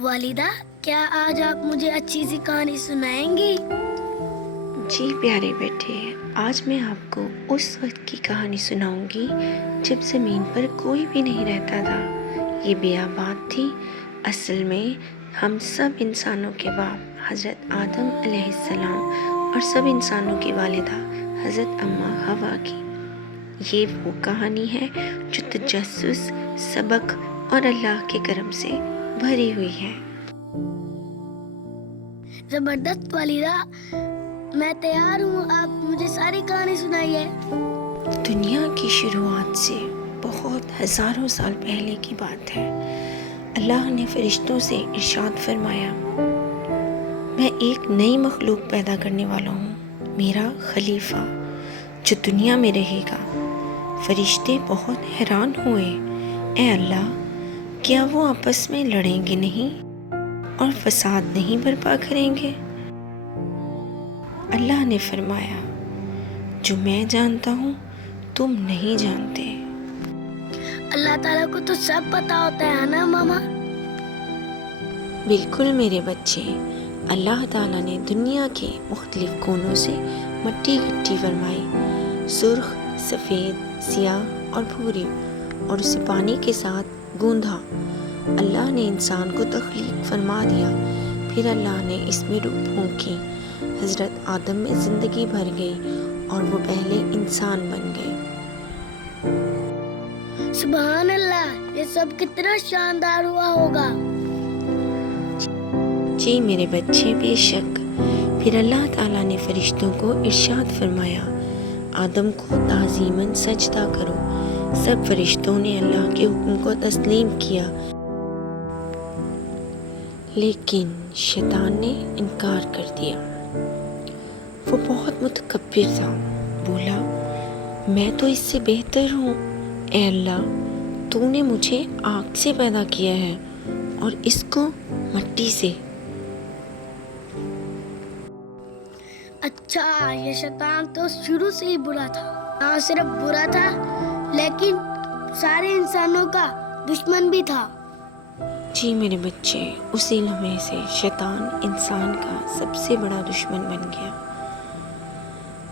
والدہ، کیا آج آپ مجھے اچھی سی کہانی سنائیں گی؟ جی پیارے بیٹے، آج میں آپ کو اس وقت کی کہانی سناؤں گی جب زمین پر کوئی بھی نہیں رہتا تھا۔ یہ بیابان تھی۔ اصل میں ہم سب انسانوں کے باپ حضرت آدم علیہ السلام اور سب انسانوں کی والدہ حضرت اماں حوا کی۔ یہ وہ کہانی ہے جو تجسس، سبق اور اللہ کے کرم سے بھری ہوئی ہے۔ زبردست والدہ، میں تیار ہوں، آپ مجھے ساری کہانی سنائیے۔ دنیا کی شروعات سے بہت ہزاروں سال پہلے کی بات ہے۔ اللہ نے فرشتوں سے ارشاد فرمایا، میں ایک نئی مخلوق پیدا کرنے والا ہوں، میرا خلیفہ جو دنیا میں رہے گا۔ فرشتے بہت حیران ہوئے، اے اللہ، کیا وہ آپس میں لڑیں گے نہیں اور فساد نہیں برپا کریں گے؟ اللہ نے فرمایا، جو میں جانتا ہوں تم نہیں جانتے۔ اللہ تعالیٰ کو تو سب پتا ہوتا ہے نا ماما؟ بالکل میرے بچے، اللہ تعالیٰ نے دنیا کے مختلف کونوں سے مٹی اکٹھی فرمائی، سرخ، سفید، سیاہ اور بھوری، اور اسے پانی کے ساتھ گوندھا۔ اللہ نے انسان کو تخلیق فرما دیا، پھر اللہ نے اس میں روح پھونکی، حضرت آدم میں زندگی بھر گئی اور وہ پہلے انسان بن گئے۔ سبحان اللہ، یہ سب کتنا شاندار ہوا ہوگا۔ جی میرے بچے، بے شک۔ پھر اللہ تعالیٰ نے فرشتوں کو ارشاد فرمایا، آدم کو تعظیماً سجدہ کرو۔ سب فرشتوں نے اللہ کے حکم کو تسلیم کیا، لیکن شیطان نے انکار کر دیا۔ وہ بہت متکبر تھا، بولا، میں تو اس سے بہتر ہوں، اے اللہ، تو نے مجھے آگ سے پیدا کیا ہے اور اس کو مٹی سے۔ اچھا، یہ شیطان تو شروع سے ہی برا تھا۔ نہ صرف برا تھا لیکن سارے انسانوں کا دشمن بھی تھا۔ جی میرے بچے، اسی لمحے سے شیطان انسان کا سب سے بڑا دشمن بن گیا۔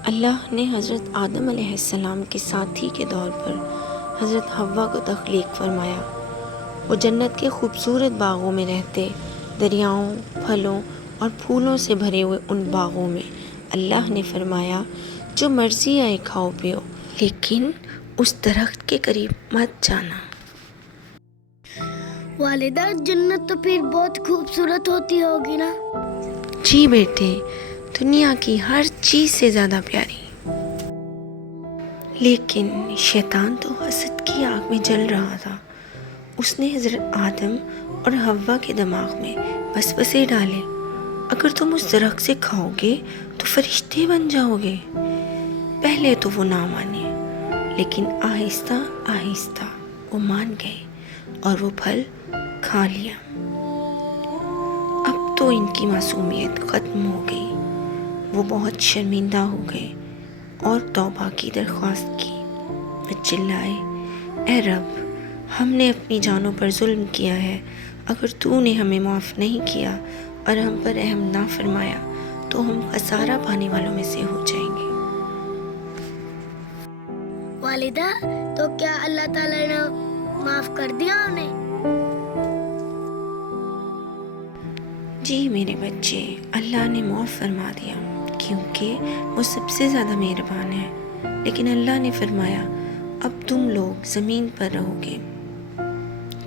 اللہ نے حضرت آدم علیہ السلام کے ساتھی کے طور پر حضرت حوا کو تخلیق فرمایا۔ وہ جنت کے خوبصورت باغوں میں رہتے، دریاؤں، پھلوں اور پھولوں سے بھرے ہوئے ان باغوں میں اللہ نے فرمایا، جو مرضی آئے کھاؤ پیو، لیکن اس درخت کے قریب مت جانا۔ والدہ، جنت تو پھر بہت خوبصورت ہوتی ہوگی نا؟ جی بیٹے، دنیا کی ہر چیز سے زیادہ پیاری۔ لیکن شیطان تو حسد کی آگ میں جل رہا تھا۔ اس نے حضرت آدم اور حوا کے دماغ میں وسوسے ڈالے، اگر تم اس درخت سے کھاؤ گے تو فرشتے بن جاؤ گے۔ پہلے تو وہ نہ مانے، لیکن آہستہ آہستہ وہ مان گئے اور وہ پھل کھا لیا۔ اب تو ان کی معصومیت ختم ہو گئی۔ وہ بہت شرمندہ ہو گئے اور توبہ کی درخواست کی۔ وہ چلائے، اے رب، ہم نے اپنی جانوں پر ظلم کیا ہے، اگر تو نے ہمیں معاف نہیں کیا اور ہم پر رحم نہ فرمایا تو ہم خسارہ پانے والوں میں سے ہو جائیں گے۔ والدہ، تو کیا اللہ تعالیٰ نے معاف کر دیا انہیں؟ جی میرے بچے، اللہ نے معاف فرما دیا، کیونکہ وہ سب سے زیادہ مہربان ہے۔ لیکن اللہ نے فرمایا، اب تم لوگ زمین پر رہو گے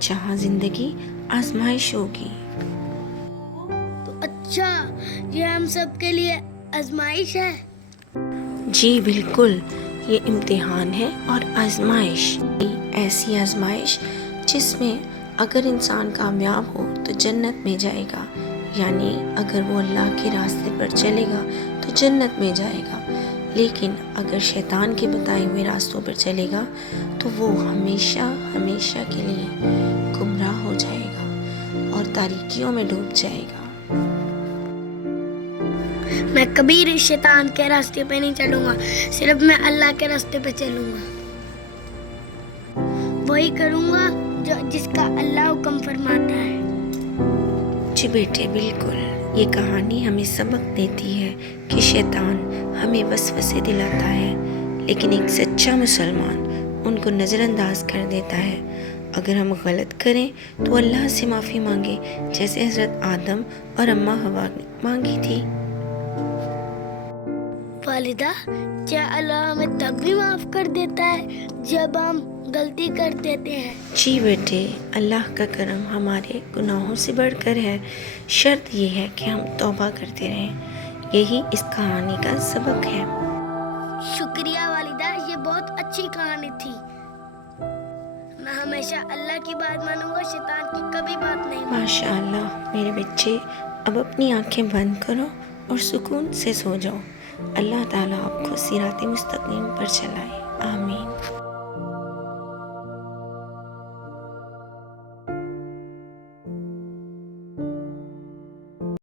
جہاں زندگی آزمائش ہوگی۔ تو اچھا، یہ ہم سب کے لیے آزمائش ہے؟ جی بالکل، یہ امتحان ہے اور آزمائش، ایسی آزمائش جس میں اگر انسان کامیاب ہو تو جنت میں جائے گا، یعنی اگر وہ اللہ کے راستے پر چلے گا تو جنت میں جائے گا، لیکن اگر شیطان کے بتائے ہوئے راستوں پر چلے گا تو وہ ہمیشہ ہمیشہ کے لیے گمراہ ہو جائے گا اور تاریکیوں میں ڈوب جائے گا۔ میں کبھی شیطان کے راستے پہ نہیں چلوں گا، صرف میں اللہ کے راستے پہ چلوں گا، وہی کروں گا جس کا اللہ حکم فرماتا ہے۔ جی بیٹے بالکل، یہ کہانی ہمیں سبق دیتی ہے کہ شیطان ہمیں وسوسے دلاتا ہے، لیکن ایک سچا مسلمان ان کو نظر انداز کر دیتا ہے۔ اگر ہم غلط کریں تو اللہ سے معافی مانگیں، جیسے حضرت آدم اور اماں حوا نے مانگی تھی۔ والدہ، کیا اللہ ہمیں تب بھی معاف کر دیتا ہے جب ہم غلطی کر دیتے ہیں؟ جی بیٹے، اللہ کا کرم ہمارے گناہوں سے بڑھ کر ہے، شرط یہ ہے کہ ہم توبہ کرتے رہیں۔ یہی اس کہانی کا سبق ہے۔ شکریہ والدہ، یہ بہت اچھی کہانی تھی۔ میں ہمیشہ اللہ کی بات مانوں گا، شیطان کی کبھی بات نہیں مانوں گا۔ ماشاء اللہ میرے بچے، اب اپنی آنکھیں بند کرو اور سکون سے سو جاؤ۔ اللہ تعالیٰ آپ کو صراط مستقیم پر چلائے، آمین۔